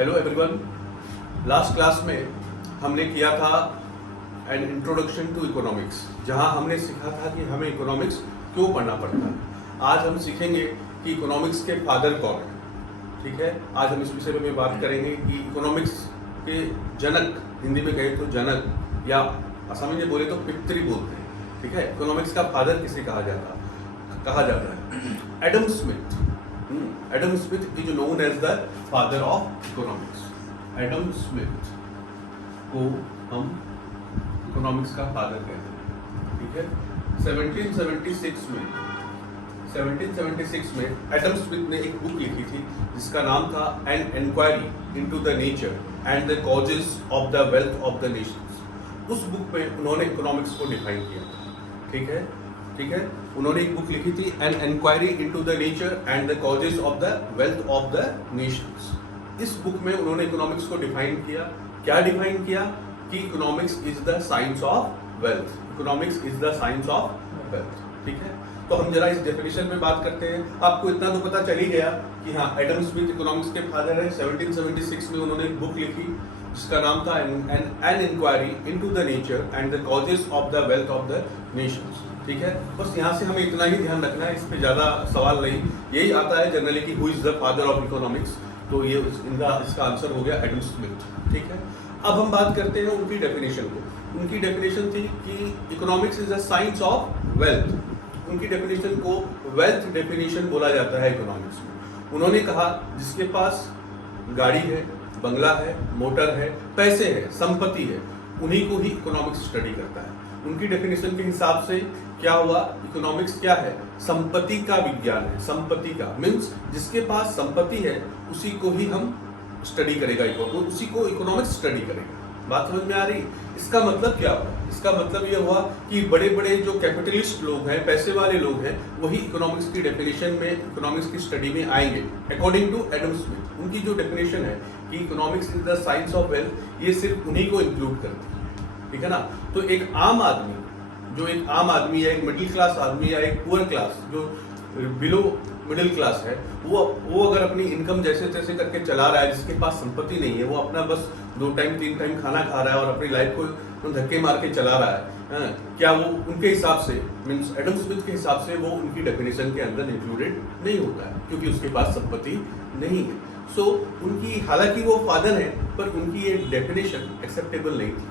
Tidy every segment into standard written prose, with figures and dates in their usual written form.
Hello everyone. Last class में हमने किया था एन इंट्रोडक्शन टू इकोनॉमिक्स, जहां हमने सीखा था कि हमें इकोनॉमिक्स क्यों पढ़ना पड़ता है। आज हम सीखेंगे कि इकोनॉमिक्स के फादर कौन है। ठीक है, आज हम इस विषय में बात करेंगे कि इकोनॉमिक्स के जनक, हिंदी में कहे तो जनक या असमी में बोले तो पितृ बोलते हैं। ठीक है, इकोनॉमिक्स का फादर किसे कहा जाता है? Adam Smith. Adam Smith is known as the father of economics. Adam Smith को हम इकोनॉमिक्स का फादर कहते हैं। ठीक है, 1776 में एडम स्मिथ ने एक बुक लिखी थी जिसका नाम था an inquiry into the nature and the causes of the wealth of the nations. उस बुक में उन्होंने इकोनॉमिक्स को डिफाइन किया था। ठीक है, उन्होंने एक बुक लिखी थी an inquiry into the nature and the causes of the wealth of the nations. इस बुक में उन्होंने इकोनॉमिक्स को डिफाइन किया। क्या डिफाइन किया? कि economics is the science of wealth. Economics is the science of wealth. ठीक है, तो हम जरा इस डेफिनेशन में बात करते हैं। आपको इतना तो पता चल ही गया कि हाँ, एडम स्मिथ इकोनॉमिक्स के फादर है। 1776 में उन्होंने एक बुक लिखी जिसका नाम था an inquiry into the nature and the causes of the wealth of the nations. ठीक है, बस यहाँ से हमें इतना ही ध्यान रखना है, इस पे ज्यादा सवाल नहीं। यही आता है जनरली कि who is the father of economics, तो ये इसका आंसर हो गया एडम स्मिथ। ठीक है, अब हम बात करते हैं उनकी डेफिनेशन को। उनकी डेफिनेशन थी कि economics is a science of wealth. उनकी डेफिनेशन को वेल्थ डेफिनेशन बोला जाता है इकोनॉमिक्स में। उन्होंने कहा जिसके पास गाड़ी है, बंगला है, मोटर है, पैसे है, संपत्ति है, उन्हीं को ही इकोनॉमिक्स स्टडी करता है। उनकी डेफिनेशन के हिसाब से क्या हुआ? इकोनॉमिक्स क्या है? संपत्ति का विज्ञान है। संपत्ति का मीन्स जिसके पास संपत्ति है उसी को ही हम स्टडी करेगा, उसी को इकोनॉमिक्स स्टडी करेगा। बात समझ में आ रही? इसका मतलब क्या हुआ? इसका मतलब यह हुआ कि बड़े बड़े जो कैपिटलिस्ट लोग हैं, पैसे वाले लोग हैं, वही इकोनॉमिक्स की डेफिनेशन में, इकोनॉमिक्स की स्टडी में आएंगे। अकॉर्डिंग टू एडम स्मिथ, उनकी जो डेफिनेशन है कि economics is the science of wealth, ये सिर्फ उन्हीं को इंक्लूड करती है। ठीक है ना? तो एक आम आदमी, जो एक आम आदमी या एक मिडिल क्लास आदमी या एक पुअर क्लास, जो बिलो मिडिल क्लास है, वो अगर अपनी इनकम जैसे तैसे करके चला रहा है, जिसके पास संपत्ति नहीं है, वो अपना बस 2 टाइम 3 टाइम खाना खा रहा है और अपनी लाइफ को धक्के मार के चला रहा है, क्या वो उनके हिसाब से, मीन्स एडम स्मिथ के हिसाब से, वो उनकी डेफिनेशन के अंदर इंक्लूडेड नहीं होता है क्योंकि उसके पास संपत्ति नहीं है। सो उनकी, हालांकि वो फादर है, पर उनकी ये डेफिनेशन एक्सेप्टेबल नहीं थी।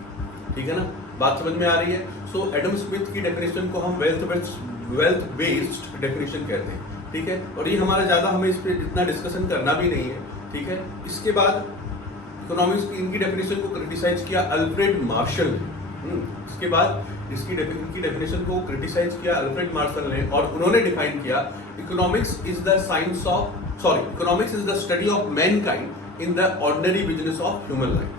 ठीक है ना? बात समझ में आ रही है? सो एडम स्मिथ की डेफिनेशन को हम वेल्थ बेस्ड डेफिनेशन कहते हैं। ठीक है, और ये हमारा ज्यादा, हमें इस पे इतना डिस्कशन करना भी नहीं है। ठीक है, इसके बाद इकोनॉमिक्स की इनकी डेफिनेशन को क्रिटिसाइज किया अल्फ्रेड मार्शल ने। इसके बाद इनकी डेफिनेशन को क्रिटिसाइज किया अल्फ्रेड मार्शल ने, और उन्होंने डिफाइन किया economics is the science of, economics is the study of mankind in the ordinary business of human life.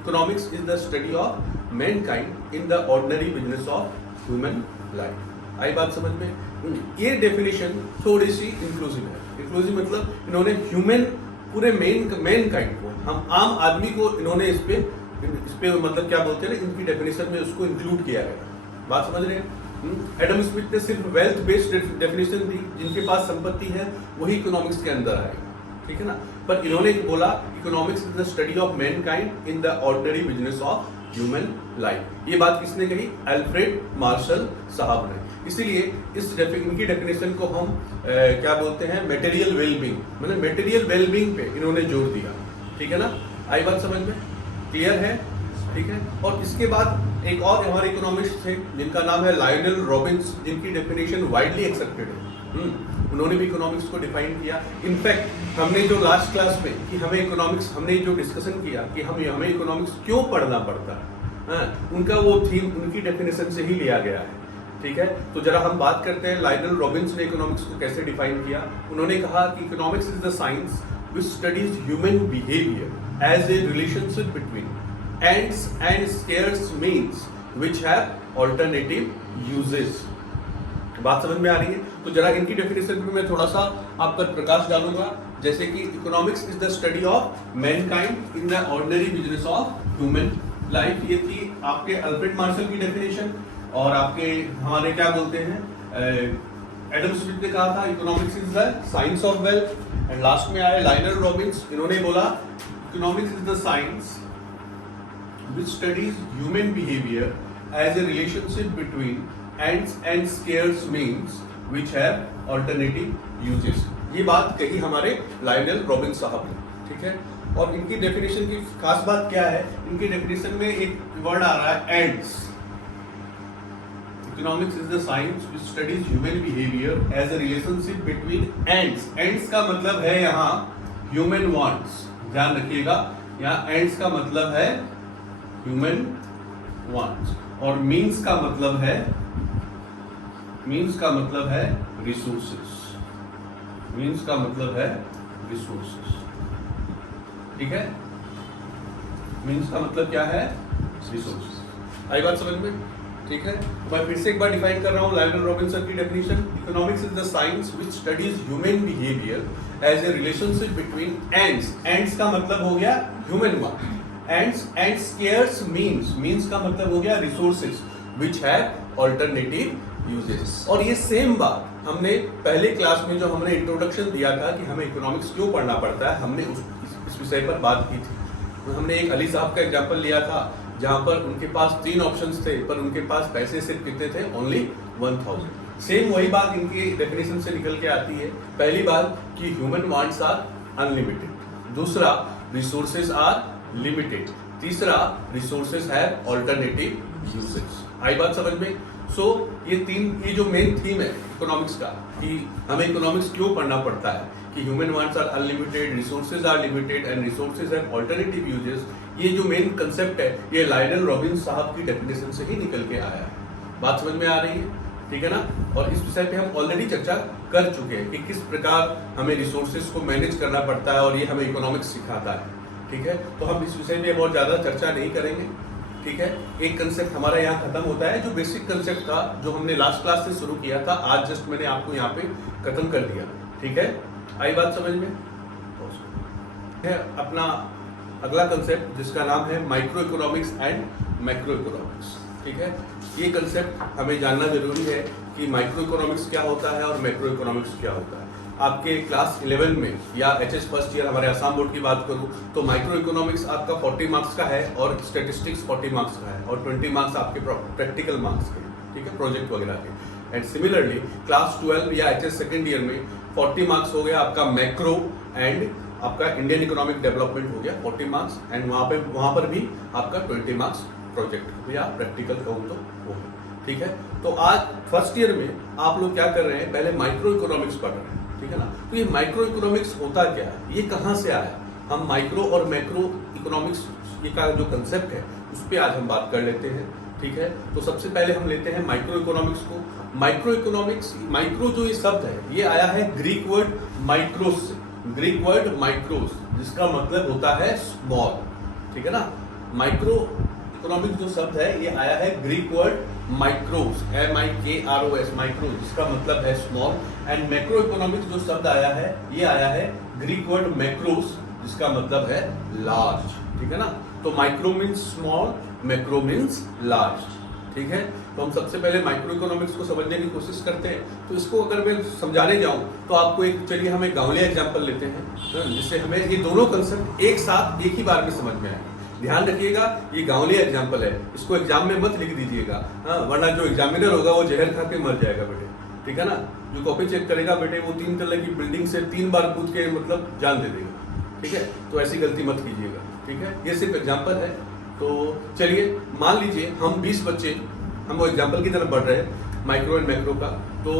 Economics is the study of mankind in the ordinary business of human life. आई बात समझ में? ये definition थोड़ी सी inclusive है। Inclusive मतलब इन्होंने human, पूरे मैनकाइंड को, हम आम आदमी को इन्होंने इस पे मतलब क्या बोलते हैं ना, इनकी डेफिनेशन में उसको इंक्लूड किया गया। बात समझ रहे हैं? एडम स्मिथ ने सिर्फ वेल्थ बेस्ड डेफिनेशन दी, जिनके पास संपत्ति है वही इकोनॉमिक्स के अंदर आएगा। ठीक है ना? पर इन्होंने बोला economics is the study of mankind in the ordinary business of human life. ये बात किसने कही? अल्फ्रेड मार्शल साहब ने। इसीलिए इनकी डेफिनेशन को हम क्या बोलते हैं? मटेरियल वेलबींग, मतलब मटेरियल वेलबींग पे इन्होंने जोर दिया। ठीक है ना? आई बात समझ में? क्लियर है? ठीक है, और इसके बाद एक और हमारे इकोनॉमिस्ट थे जिनका नाम है लायनल रॉबिन्स, जिनकी डेफिनेशन वाइडली एक्सेप्टेड है। उन्होंने भी इकोनॉमिक्स को डिफाइन किया। इनफैक्ट हमने जो लास्ट क्लास में कि हमें इकोनॉमिक्स, हमने जो डिस्कशन किया कि हमें इकोनॉमिक्स क्यों पढ़ना पड़ता है, उनका वो थीम उनकी डेफिनेशन से ही लिया गया है। ठीक है, तो जरा हम बात करते हैं लायनल रॉबिन्स ने इकोनॉमिक्स को कैसे डिफाइन किया। उन्होंने कहा कि economics is the science which studies human behaviour as a relationship between ends and scarce means which have alternative uses. बात समझ में आ रही है? तो जरा इनकी डेफिनेशन पे मैं थोड़ा सा आप पर प्रकाश डालूंगा। जैसे कि economics is the study of mankind in the ordinary business of human life. ये थी आपके अल्फ्रेड मार्शल की डेफिनेशन। और आपके हमारे क्या बोलते हैं, एडम स्मिथ ने कहा था economics is the science of wealth. And last में आए लायनल रॉबिन्स, इन्होंने बोला Economics is the science which studies human behavior as a relationship between ends and scarce means which have alternative uses. ये बात कही हमारे लायनल रॉबिन्स साहब ने, ठीक है। और इनकी डेफिनेशन की खास बात क्या है, इनकी डेफिनेशन में एक वर्ड आ रहा है ends. Economics is the science which studies human behavior as a relationship between ends. Ends का मतलब है यहाँ human wants, ध्यान रखिएगा, यहाँ ends का मतलब है human wants और means का मतलब है resources. Means का मतलब है resources, ठीक है। Means का मतलब क्या है, resources। आई बात समझ में, ठीक है। मैं फिर से एक बार डिफाइन कर रहा हूँ लायनल रॉबिन्सन की definition. Economics is the science which studies human behaviour as a relationship between ends. Ends का मतलब हो गया human want, ends and scarce means, means का मतलब हो गया resources which have alternative uses. और ये सेम बात हमने पहले क्लास में जो हमने इंट्रोडक्शन दिया था कि हमें इकोनॉमिक्स क्यों पढ़ना पड़ता है, हमने इस विषय पर बात की थी। हमने एक अली साहब का एग्जाम्पल लिया था जहां पर उनके पास 3 ऑप्शंस थे पर उनके पास पैसे सिर्फ कितने थे, ओनली 1000। सेम वही बात इनकी डेफिनेशन से निकल के आती है। पहली बात कि ह्यूमन वांट्स आर अनलिमिटेड, दूसरा रिसोर्सेज आर लिमिटेड, तीसरा रिसोर्सेज हैव अल्टरनेटिव यूजेस। आई बात समझ में। सो ये जो मेन थीम है इकोनॉमिक्स का कि हमें इकोनॉमिक्स क्यों पढ़ना पड़ता है, कि human wants are unlimited, resources are limited and resources have alternative uses, ये जो मेन कंसेप्ट है ये लायनल रॉबिन्स साहब की डेफिनेशन से ही निकल के आया है। बात समझ में आ रही है, ठीक है ना। और इस विषय पे हम ऑलरेडी चर्चा कर चुके हैं कि किस प्रकार हमें रिसोर्सेज को मैनेज करना पड़ता है और ये हमें इकोनॉमिक्स सिखाता है, ठीक है। तो हम इस विषय पे बहुत ज्यादा चर्चा नहीं करेंगे, ठीक है। एक कंसेप्ट हमारा यहाँ खत्म होता है, जो बेसिक कंसेप्ट था जो हमने लास्ट क्लास से शुरू किया था, आज जस्ट मैंने आपको यहाँ पे खत्म कर दिया, ठीक है। आई बात समझ में। है अपना अगला कंसेप्ट जिसका नाम है micro economics and macro economics, ठीक है। ये कंसेप्ट हमें जानना जरूरी है कि माइक्रो इकोनॉमिक्स क्या होता है और मैक्रो इकोनॉमिक्स क्या होता है। आपके क्लास 11 में या एचएस फर्स्ट ईयर हमारे आसाम बोर्ड की बात करूं तो माइक्रो इकोनॉमिक्स आपका 40 मार्क्स का है और स्टैटिस्टिक्स 40 मार्क्स का है और 20 मार्क्स आपके प्रैक्टिकल मार्क्स के, ठीक है, प्रोजेक्ट वगैरह के। एंड सिमिलरली क्लास 12 या एचएस सेकेंड ईयर में 40 मार्क्स हो गया आपका मैक्रो एंड आपका इंडियन इकोनॉमिक डेवलपमेंट हो गया 40 मार्क्स एंड वहां पर भी आपका 20 मार्क्स प्रोजेक्ट या प्रैक्टिकल कहूँ तो वो, ठीक है। तो आज फर्स्ट ईयर में आप लोग क्या कर रहे हैं, पहले माइक्रो इकोनॉमिक्स पढ़ रहे हैं, ठीक है ना। तो ये माइक्रो इकोनॉमिक्स होता क्या है, ये कहाँ से आया, हम माइक्रो और मैक्रो इकोनॉमिक्स ये का जो कंसेप्ट है उस पर आज हम बात कर लेते हैं, ठीक है। तो सबसे पहले हम लेते हैं माइक्रो इकोनॉमिक्स को। माइक्रो इकोनॉमिक्स, माइक्रो जो ये शब्द है ये आया है ग्रीक वर्ड माइक्रोस से, ग्रीक वर्ड माइक्रोस जिसका मतलब होता है स्मॉल, ठीक है ना। माइक्रो इकोनॉमिक्स जो शब्द है ये आया है ग्रीक वर्ड माइक्रोस, MIKROS, माइक्रोस जिसका मतलब है स्मॉल। एंड मैक्रो इकोनॉमिक्स जो शब्द आया है ये आया है ग्रीक वर्ड मैक्रोस जिसका मतलब है लार्ज, ठीक है ना। तो micro means small, macro means large, ठीक है। तो हम सबसे पहले माइक्रो इकोनॉमिक्स को समझने की कोशिश करते हैं। तो इसको अगर मैं समझाने जाऊं तो आपको एक, चलिए हम एक गांवलिया एग्जांपल लेते हैं जिससे हमें ये दोनों कंसेप्ट एक साथ एक ही बार में समझ में आए। ध्यान रखिएगा ये गांवलिया एग्जांपल है, इसको एग्जाम में मत लिख दीजिएगा, हाँ, वरना जो एग्जामिनर होगा वो जहर खा के मर जाएगा बेटे, ठीक है ना। जो कॉपी चेक करेगा बेटे वो 3 तले की बिल्डिंग से 3 बार कूद के मतलब जान दे देगा, ठीक है। तो ऐसी गलती मत कीजिएगा, ठीक है। ये सिर्फ एग्जाम्पल है। तो चलिए मान लीजिए हम 20 बच्चे, हम वो एग्जाम्पल की तरफ बढ़ रहे हैं माइक्रो एंड मैक्रो का। तो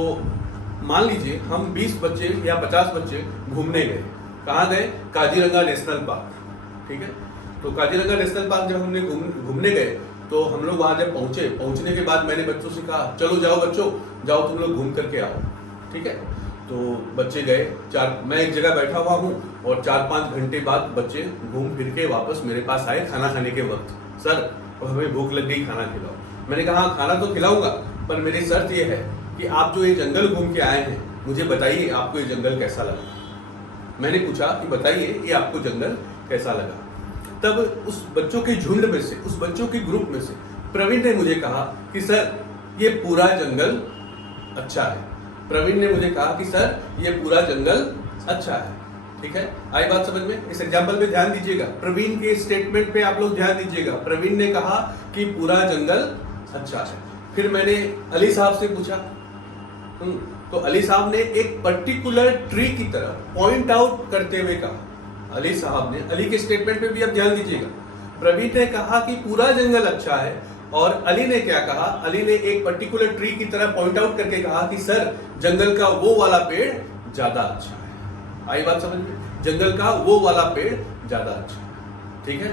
मान लीजिए हम 20 बच्चे या 50 बच्चे घूमने गए। कहाँ गए? काजीरंगा नेशनल पार्क, ठीक है। तो काजीरंगा नेशनल पार्क जब हमने घूमने गए तो हम लोग वहां जब पहुंचने के बाद मैंने बच्चों से कहा चलो जाओ बच्चों, जाओ तुम लोग घूम करके आओ, ठीक है। तो बच्चे गए, मैं एक जगह बैठा हुआ हूँ और 4-5 घंटे बाद बच्चे घूम फिर के वापस मेरे पास आए खाना खाने के वक्त। सर अब हमें भूख लग गई, खाना खिलाओ। मैंने कहा खाना तो खिलाऊंगा पर मेरी शर्त यह है कि आप जो ये जंगल घूम के आए हैं मुझे बताइए आपको ये जंगल कैसा लगा। मैंने पूछा कि बताइए ये आपको जंगल कैसा लगा। तब उस बच्चों के झुंड में से, उस बच्चों के ग्रुप में से प्रवीण ने मुझे कहा कि सर ये पूरा जंगल अच्छा है। प्रवीण ने मुझे कहा कि सर ये पूरा जंगल अच्छा है, ठीक है, आई बात समझ में? इस एग्जाम्पल पे ध्यान दीजिएगा, प्रवीण के स्टेटमेंट पे आप लोग ध्यान दीजिएगा। प्रवीण ने कहा कि पूरा जंगल अच्छा है। फिर मैंने अली साहब से पूछा, तो अली साहब ने एक पर्टिकुलर ट्री की तरफ पॉइंट आउट करते हुए कहा, अली साहब ने, अली के स्टेटमेंट पे भी आप ध्यान दीजिएगा, प्रवीण ने कहा कि पूरा जंगल अच्छा है, और अली ने क्या कहा, अली ने एक पर्टिकुलर ट्री की तरह पॉइंट आउट करके कहा कि सर जंगल का वो वाला पेड़ ज्यादा अच्छा है। आई बात समझ में? जंगल का वो वाला पेड़ ज्यादा अच्छा है। ठीक है,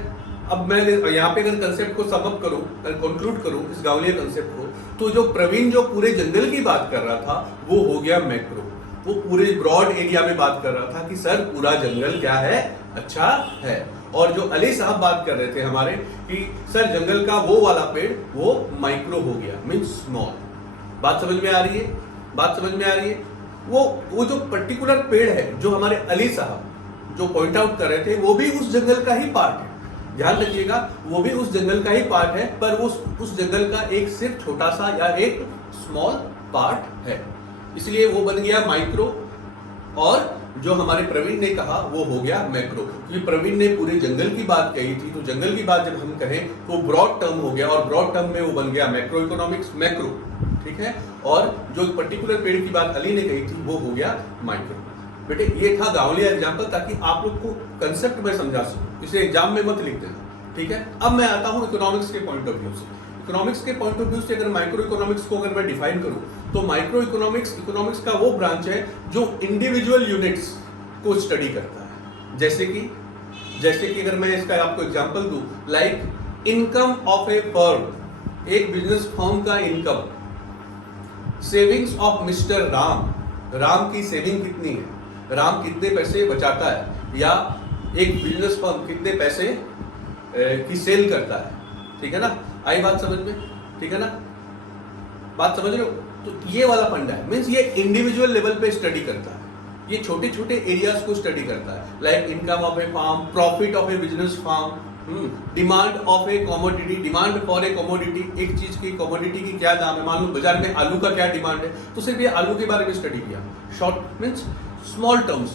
अब मैं यहाँ पे अगर कंसेप्ट को समअप करूं, कंक्लूड करूं इस गांवलिया कंसेप्ट को, तो जो प्रवीण जो पूरे जंगल की बात कर रहा था वो हो गया मैक्रो। वो पूरे ब्रॉड एरिया में बात कर रहा था कि सर पूरा जंगल क्या है, अच्छा है। और जो अली साहब बात कर रहे थे हमारे कि सर जंगल का वो वाला पेड़ वो माइक्रो हो गया, मींस स्मॉल। बात समझ में आ रही है? बात समझ में आ रही है? वो जो पर्टिकुलर पेड़ है जो हमारे अली साहब जो पॉइंट आउट कर रहे थे वो भी उस जंगल का ही पार्ट है। ध्यान रखिएगा, वो भी उस जंगल का ही पार्ट है, पर उस जंगल का एक सिर्फ छोटा सा या एक स्मॉल पार्ट है, इसलिए वो बन गया माइक्रो। और जो हमारे प्रवीण ने कहा वो हो गया मैक्रो, क्योंकि प्रवीण ने पूरे जंगल की बात कही थी, तो जंगल की बात जब हम कहें तो ब्रॉड टर्म हो गया, और ब्रॉड टर्म में वो बन गया मैक्रो इकोनॉमिक्स, मैक्रो। ठीक है, और जो पर्टिकुलर पेड़ की बात अली ने कही थी वो हो गया माइक्रो। बेटे ये था गांवलिया एग्जाम्पल, ताकि आप लोग को कंसेप्ट में समझा सकूं, इसे एग्जाम में मत लिख देना। ठीक है, अब मैं आता हूं इकोनॉमिक्स के पॉइंट ऑफ व्यू से। इकोनॉमिक्स के पॉइंट ऑफ व्यू से अगर माइक्रो इकोनॉमिक्स को अगर मैं डिफाइन करूं, तो माइक्रो इकोनॉमिक्स का वो ब्रांच है जो इंडिविजुअल यूनिट्स को स्टडी करता है। जैसे कि अगर मैं इसका आपको एग्जांपल दूं, like income of A firm, एक बिजनेस फर्म का income, savings of mister Ram, Ram की सेविंग कितनी है, राम कितने पैसे बचाता है, या एक बिजनेस फर्म कितने पैसे की सेल करता है। ठीक है ना, आई बात समझ में? ठीक है ना, बात समझ रहे हो? तो ये वाला फंडा है, मींस ये इंडिविजुअल लेवल पे स्टडी करता है, ये छोटे छोटे एरियाज को स्टडी करता है, like income of a firm, profit of a business firm, demand of a commodity, demand for a commodity, एक चीज की कमोडिटी की क्या दाम है, मान लो बाजार में आलू का क्या डिमांड है, तो सिर्फ ये आलू के बारे में स्टडी किया, शॉर्ट मींस स्मॉल टर्म्स।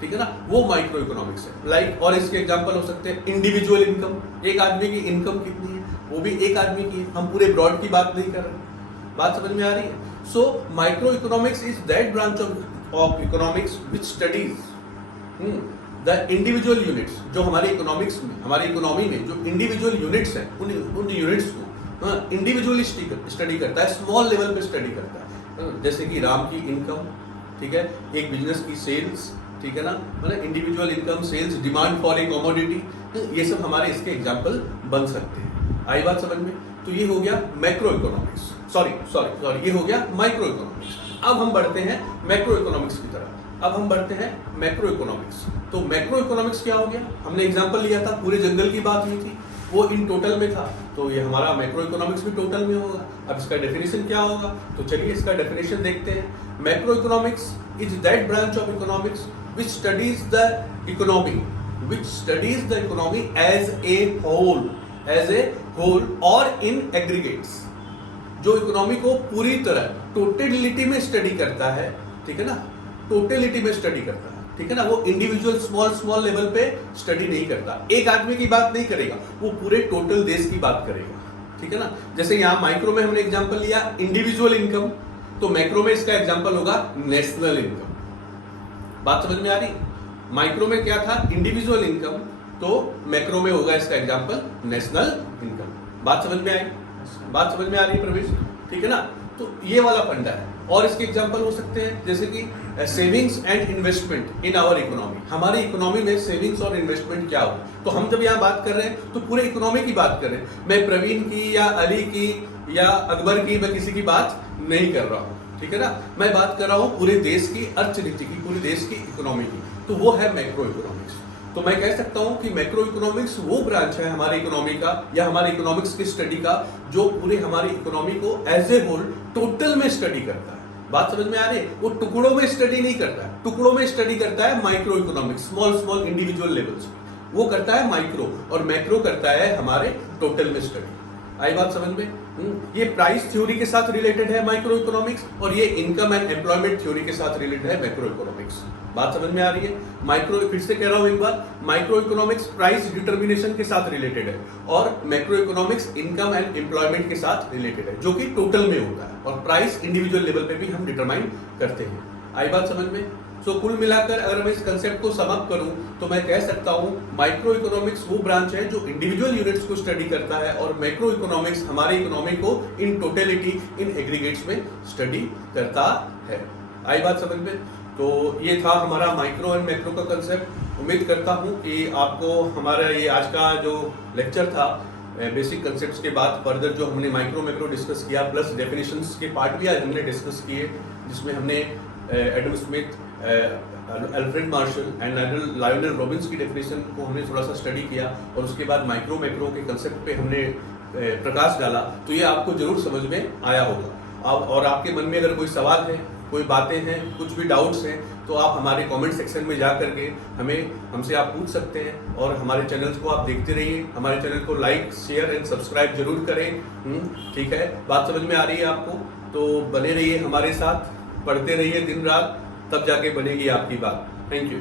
ठीक है ना, वो माइक्रो इकोनॉमिक्स है। लाइक और इसके एग्जांपल हो सकते हैं इंडिविजुअल इनकम, एक आदमी की इनकम कितनी है, वो भी एक आदमी की, हम पूरे ब्रॉड की बात नहीं कर रहे। बात समझ में आ रही है? So micro economics is that branch of economics which studies the individual units, जो हमारे इकोनॉमिक्स में, हमारी इकोनॉमी में जो इंडिविजुअल यूनिट्स हैं, उन यूनिट्स को इंडिविजुअली स्टडी करता है, स्मॉल लेवल पे स्टडी करता है। जैसे कि राम की इनकम, ठीक है, एक बिजनेस की सेल्स, ठीक है ना, मतलब individual income, sales, demand for a commodity, ये सब हमारे इसके एग्जांपल बन सकते हैं। आई बात समझ में? तो ये हो गया मैक्रो इकोनॉमिक्स, सॉरी ये हो गया माइक्रो इकोनॉमिक्स। अब हम बढ़ते हैं मैक्रो इकोनॉमिक्स की तरफ। अब हम बढ़ते हैं मैक्रो इकोनॉमिक्स। तो मैक्रो इकोनॉमिक्स क्या हो गया? हमने एग्जांपल लिया था, पूरे जंगल की बात हुई थी, वो इन टोटल में था, तो ये हमारा मैक्रो इकोनॉमिक्स भी टोटल में होगा। अब इसका डेफिनेशन क्या होगा, तो चलिए इसका डेफिनेशन देखते हैं। Macro economics is that branch of economics which studies the economy as a whole or in aggregates, जो इकोनॉमी को पूरी तरह टोटलिटी में स्टडी करता है। ठीक है ना, टोटलिटी में स्टडी करता है, ठीक है ना, वो इंडिविजुअल स्मॉल लेवल पे स्टडी नहीं करता, एक आदमी की बात नहीं करेगा, वो पूरे टोटल देश की बात करेगा। ठीक है ना, जैसे यहाँ माइक्रो में हमने एग्जांपल लिया इंडिविजुअल इनकम, तो मैक्रो में इसका एग्जांपल होगा नेशनल इनकम। बात समझ में आ रही? माइक्रो में क्या था, इंडिविजुअल इनकम, तो मैक्रो में होगा इसका एग्जांपल नेशनल इनकम। बात समझ में आई? बात समझ में आ रही है प्रवेश? ठीक है ना, तो ये वाला फंडा है। और इसके एग्जांपल हो सकते हैं जैसे कि savings and investment in our economy, हमारी इकोनॉमी में सेविंग्स और इन्वेस्टमेंट क्या हो। तो हम जब यहाँ बात कर रहे हैं तो पूरे इकोनॉमी की बात कर रहे हैं, मैं प्रवीण की या अली की या अकबर की, मैं किसी की बात नहीं कर रहा हूँ। ठीक है ना, मैं बात कर रहा हूँ पूरे देश की अर्थनीति की, पूरे देश की इकोनॉमी की, तो वो है मैक्रो इकोनॉमिक्स। तो मैं कह सकता हूँ कि मैक्रो इकोनॉमिक्स वो ब्रांच है हमारी इकोनॉमी का या हमारे इकोनॉमिक्स की स्टडी का जो पूरे हमारी इकोनॉमी को एज ए होल टोटल में स्टडी करता है। बात समझ में आ रही है? वो टुकड़ों में स्टडी नहीं करता है, टुकड़ों में स्टडी करता है micro economics, small individual levels, वो करता है माइक्रो, और मैक्रो करता है हमारे टोटल में स्टडी। आई बात समझ में? ये प्राइस थ्योरी के साथ रिलेटेड है माइक्रो इकोनॉमिक्स, और ये इनकम एंड एम्प्लॉयमेंट थ्योरी के साथ रिलेटेड है मैक्रो इकोनॉमिक्स। बात समझ में आ रही है? माइक्रो, फिर से कह रहा हूं एक बार, माइक्रो इकोनॉमिक्स प्राइस डिटर्मिनेशन के साथ रिलेटेड है और macro economics income and employment के साथ रिलेटेड है, जो कि टोटल में होता है, और प्राइस इंडिविजुअल लेवल पे भी हम डिटरमाइन करते हैं। आई बात समझ में? सो कुल मिलाकर अगर मैं इस कंसेप्ट को सम अप करूं तो मैं कह सकता हूं माइक्रो इकोनॉमिक्स वो ब्रांच है जो इंडिविजुअल यूनिट्स को स्टडी करता है, और मैक्रो इकोनॉमिक्स हमारे इकोनॉमी को इन टोटलिटी, इन एग्रीगेट्स में स्टडी करता है। आई बात समझ में? तो ये था हमारा माइक्रो एंड मैक्रो का कंसेप्ट। उम्मीद करता हूं कि आपको हमारा ये आज का जो लेक्चर था बेसिक कंसेप्ट्स के बाद फर्दर जो हमने माइक्रो मैक्रो डिस्कस किया, प्लस डेफिनेशंस के पार्ट भी आज हमने डिस्कस किए, जिसमें हमने Adam Smith, Alfred Marshall and Lionel Robins की डेफिनेशन को हमने थोड़ा सा स्टडी किया, और उसके बाद माइक्रो मैक्रो के कंसेप्ट पे हमने प्रकाश डाला। तो ये आपको जरूर समझ में आया होगा। अब और आपके मन में अगर कोई सवाल है, कोई बातें हैं, कुछ भी डाउट्स हैं, तो आप हमारे कमेंट सेक्शन में जा करके हमसे आप पूछ सकते हैं, और हमारे चैनल्स को आप देखते रहिए। हमारे चैनल को लाइक, शेयर एंड सब्सक्राइब जरूर करें। ठीक है, बात समझ में आ रही है आपको? तो बने रहिए हमारे साथ, पढ़ते रहिए दिन रात, तब जाके बनेगी आपकी बात। Thank you.